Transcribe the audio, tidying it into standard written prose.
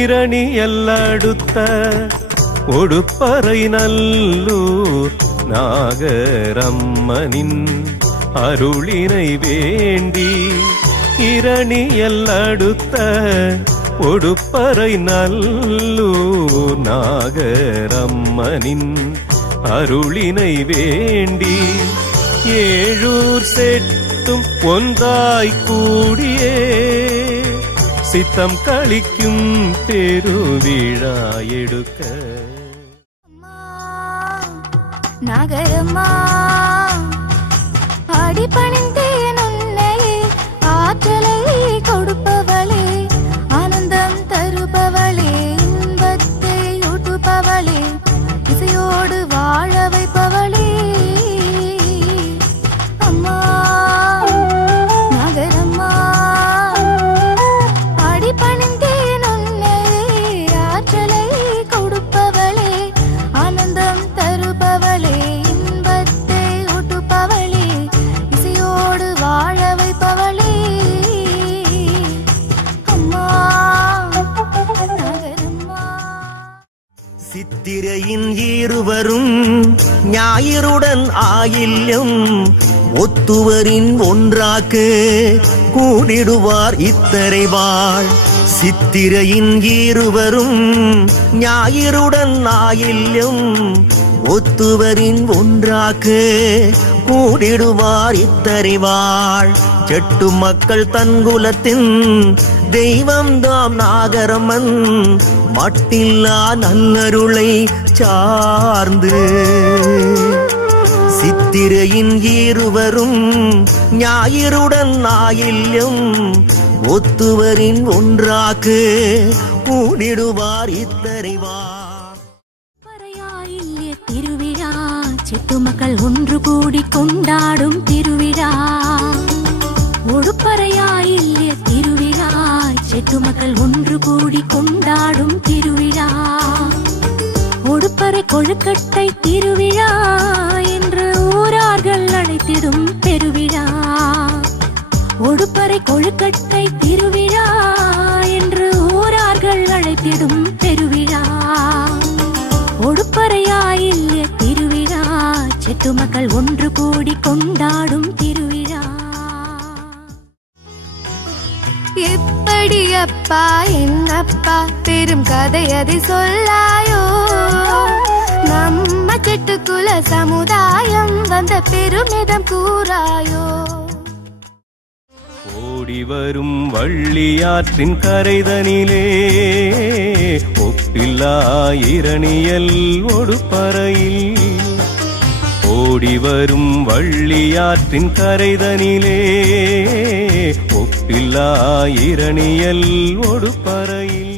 இரணியல்லடுத்த ஒடுப்பறை நல்லூர் நாகரம்மனின் அருளினை வேண்டி இரணியல்லடுத்த ஒடுப்பறை நல்லூர் நாகரம்மனின் அருளினை வேண்டி ஏழூர் செட்டும் ஒன்றாய் கூடியே சித்தம் களிக்கும் பெருவிழா எடுக்க நாகரம்மா அடிபணிந்தேன் உன்னை ஆற்றலை கொடுப்பவளே ஆனந்தம் தருபவளே இன்பத்தை ஊட்டுபவளே இசையோடு வாழ வைப்பவளே அம்மா நாகரம்மா அடிபணிந்தேன் உன்னை ஆற்றலை கொடுப்பவளே ஆனந்தம் தருபவளே இன்பத்தை ஊட்டுபவளே இசையோடு வாழ வைப்பவளே அம்மா நாகரம்மா. சித்திரையின் இருவரும் ஞாயிறுடன் ஆயில்யம் ஒத்துவரின் ஒன்றாக்கு கூடிடுவார் இத்தரை வாழ். சித்திரையின் இருவரும் ஞாயிறுடன் ஆயில்யம் ஒத்துவரின் ஒன்றாக்கு கூடிடுவார் இத்தரை வாழ். செட்டு மக்கள் தன்குலத்தின் தெய்வம் தாம் நாகரம்மன் மட்டில்லா நல்லருளை சார்ந்து. சித்திரையின் இருவரும் ஞாயிறுடன் ஆயில்யம் ஒத்துவரின் ஒன்றாக்கு கூடிடுவார் இத்தரைவார். பறையாயில்ய திருவிழா செட்டு மக்கள் ஒன்று கூடி கொண்டாடும் திருவிழா. ஒடுப்பறையாயில்ய திருவிழா செட்டு மக்கள் ஒன்று கூடி கொண்டாடும் திருவிழா. ஒடுப்பறை கொழுக்கட்டை திருவிழா என்று ஊரார்கள் அழைத்திடும் பெருவிழா. ஒடுப்பறை கொழுக்கட்டை திருவிழா என்று ஊரார்கள் அழைத்திடும் பெருவிழா. ஒடுப்பறையாயில்ய திருவிழா செட்டு மக்கள் ஒன்று கூடி கொண்டாடும் திருவிழா. எப்படி அப்பா என்னப்பா பெரும் கதை அதை சொல்லாயோ. நம்ம செட்டுக்குல சமுதாயம் வந்த பெருமிதம் கூறாயோ. ஓடி வரும் வள்ளியாற்றின் கரைதனிலே ஒப்பில்லா இரணியல் ஒடுப்பறையில். ஓடி வரும் வள்ளியாற்றின் கரைதனிலே ஒப்பில்லா இரணியல் ஒடுப்பறையில்.